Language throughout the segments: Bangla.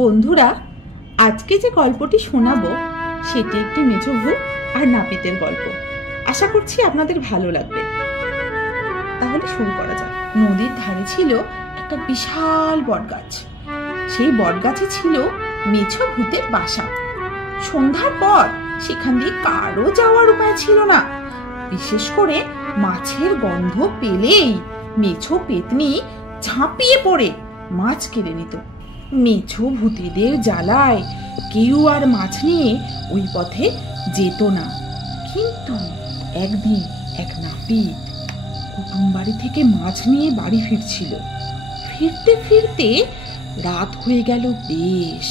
বন্ধুরা, আজকে যে গল্পটি শোনাবো সেটি একটি মেছো ভূত আর নাপিতের গল্প। আশা করছি আপনাদের ভালো লাগবে। তাহলে শুরু করা যাক। নদীর ধারে ছিল একটা বিশাল বটগাছ। সেই বটগাছে ছিল মেছো ভূতের বাসা। সন্ধ্যার পর সেখান দিয়ে কারো যাওয়ার উপায় ছিল না। বিশেষ করে মাছের গন্ধ পেলেই মেছো পেতনি ঝাঁপিয়ে পড়ে মাছ কেড়ে নিত। মেছো ভূতেদের জ্বালায় কেউ আর মাছ নিয়ে ওই পথে যেত না। কিন্তু একদিন এক নাপিত কুটুম বাড়ি থেকে মাছ নিয়ে বাড়ি ফিরছিল। ফিরতে ফিরতে রাত হয়ে গেল বেশ।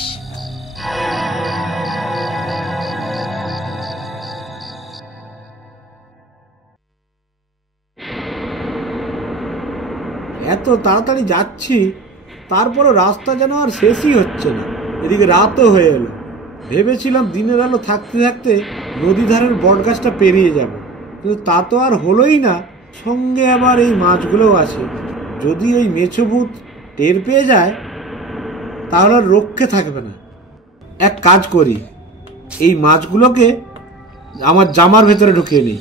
এত তাড়াতাড়ি যাচ্ছি, তারপরও রাস্তা যেন আর শেষই হচ্ছে না। এদিকে রাতও হয়ে এলো। ভেবেছিলাম দিনের আলো থাকতে থাকতে নদী ধারের বটগাছটা পেরিয়ে যাব, কিন্তু তা তো আর হলোই না। সঙ্গে আবার এই মাছগুলোও আছে। যদি ওই মেছো ভূত টের পেয়ে যায় তাহলে আর রক্ষে থাকবে না। এক কাজ করি, এই মাছগুলোকে আমার জামার ভেতরে ঢুকিয়ে নিই।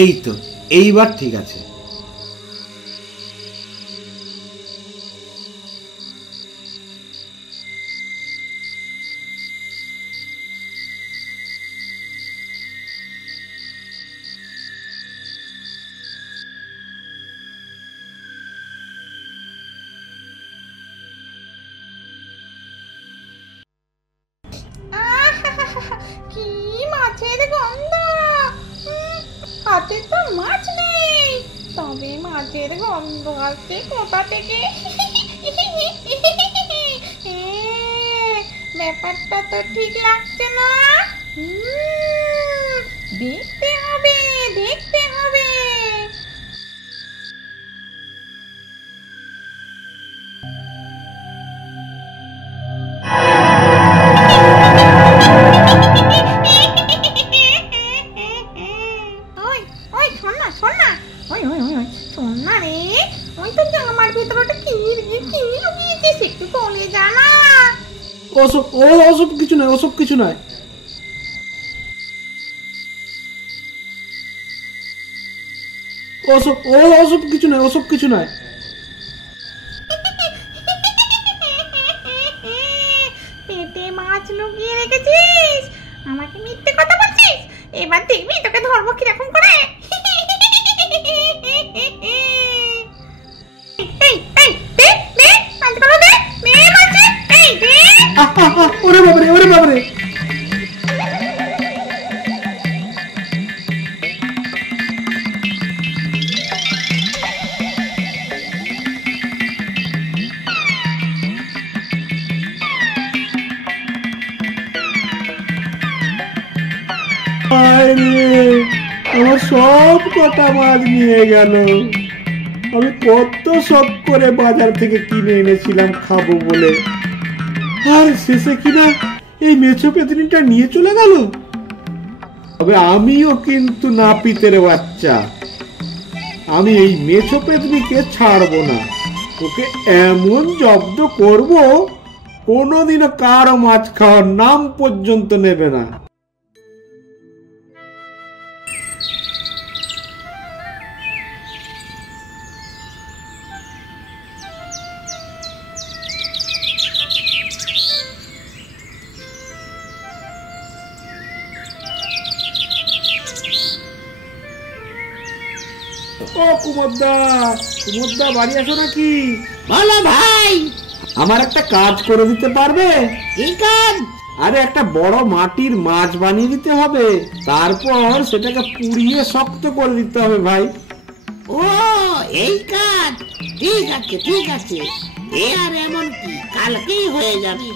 এই তো, এইবার ঠিক আছে। কি মাছের গন্ধ! হাতে তো মাছ নেই, তবে মাছের গন্ধ আসছে কোথা থেকে? ব্যাপারটা তো ঠিক লাগছে না। দেখতে হবে, দেখতে হবে। ওসব কিছু নয়, ওসব কিছু নয়। ওসব কিছু নয়, ওসব কিছু নয়। পেটে মাছ লুকিয়ে রেখেছিস, আমাকে মিথ্যে কথা বলছিস। এবার দেখবি তোকে ধরবো কিরকম করে। ওরে বাবারে, ওরে বাবারে! আমার সব কটা মাছ নিয়ে গেল। আমি কত শখ করে বাজার থেকে কিনে এনেছিলাম খাবো বলে, আর শেষে কিনা এই মেছো পেতনিটা নিয়ে চলে গেল। তবে আমিও কিন্তু নাপিতের বাচ্চা, আমি এই মেছো পেতনিকে ছাড়বো না। ওকে এমন জব্দ করব, কোনোদিনও কারো মাছ খাওয়ার নাম পর্যন্ত নেবে না। ও কুমোদদা, কুমোদদা বাড়ি আসো নাকি? বলো ভাই, আমার একটা কাজ করে দিতে পারবে? কি কাজ? আরে একটা বড় মাটির মাছ বানিয়ে দিতে হবে, তারপর সেটাকে পুড়িয়ে শক্ত করে দিতে হবে ভাই। ও এই কাজ, ঠিক আছে ঠিক আছে। এ আর এমন কি, কালকেই হয়ে যাবে।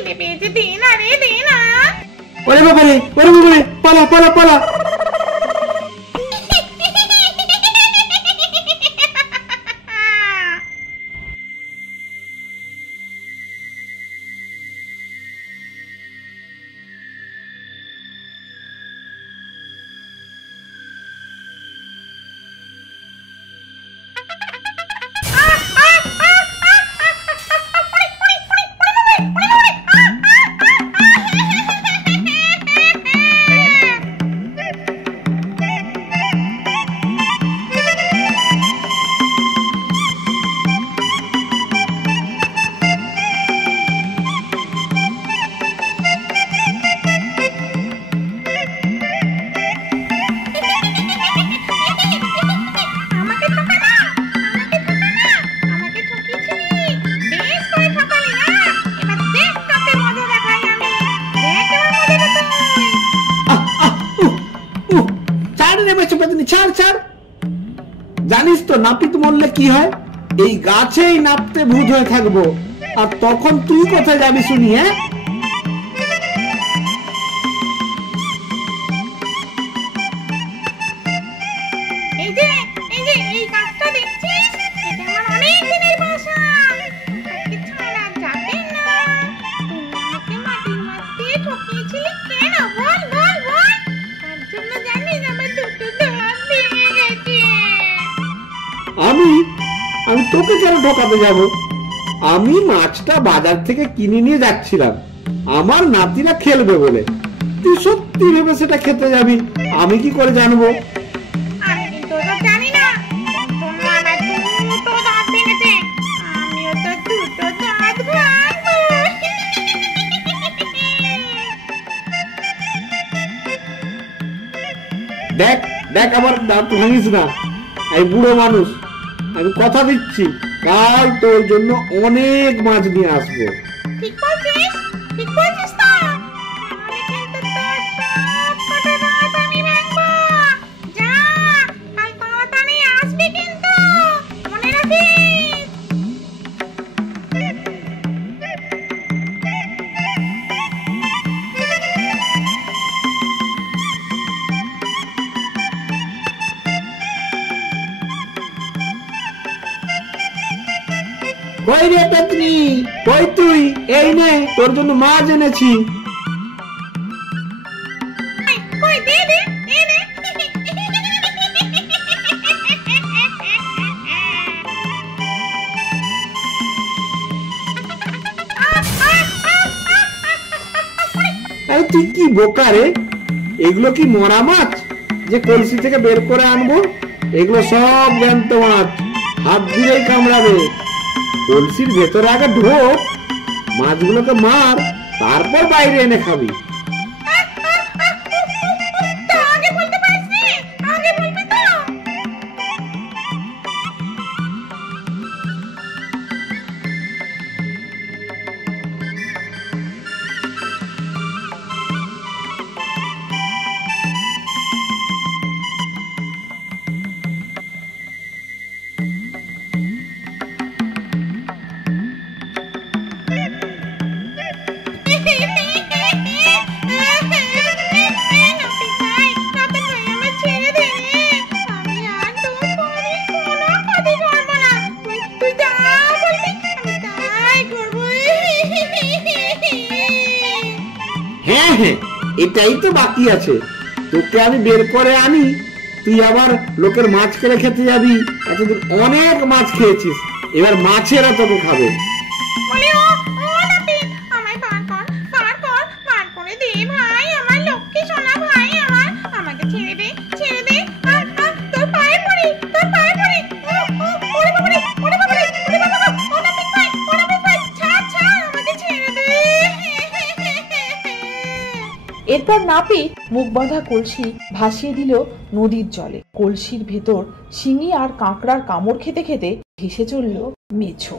খিদে পেয়েছে, দে না রে, দে না। ওরে বাবারে, ওরে বাবারে, পালা পালা পালা। জানিস তো নাপিত মরলে কি হয়? এই গাছেই নাপতে ভূত হয়ে থাকবো, আর তখন তুই কোথায় যাবি শুনি? হ্যাঁ, আমি তোকে কেন ঠকাতে যাব? আমি মাছটা বাজার থেকে কিনে নিয়ে যাচ্ছিলাম আমার নাতিরা খেলবে বলে। তুই সত্যি ভেবে সেটা খেতে যাবি? আমি কি করে জানবো? দেখ দেখ, আমার দাঁত ভাঙিস না। আমি বুড়ো মানুষ, আমি কথা দিচ্ছি কাল তোর জন্য অনেক মাছ নিয়ে আসবো। ঠিক বলছিস, ঠিক বলছিস তো? যা, কাল তাড়াতাড়ি আসবি কিন্তু, মনে রাখিস। কই রে পেতনি, কই তুই? এই নে তোর জন্য মাছ এনেছি। আরে তুই কি বোকা রে? এগুলো কি মরা মাছ যে কলসি থেকে বের করে আনবো? এগুলো সব জ্যান্ত মাছ, হাত দিলেই কামড়াবে। কলসির ভেতরে আগে ঢোক, মাছগুলোকে মার, তারপর বাইরে এনে খাবি। হ্যাঁ হ্যাঁ, এটাই তো বাকি আছে। তোকে আমি বের করে আনি, তুই আবার লোকের মাছ কেড়ে খেতে যাবি। এতদিন অনেক মাছ খেয়েছিস, এবার মাছেরা তোকে খাবে। এরপর নাপিত মুখ বাঁধা কলসি ভাসিয়ে দিল নদীর জলে। কলসির ভেতর শিঙি আর কাঁকড়ার কামড় খেতে খেতে ভেসে চলল মেছো।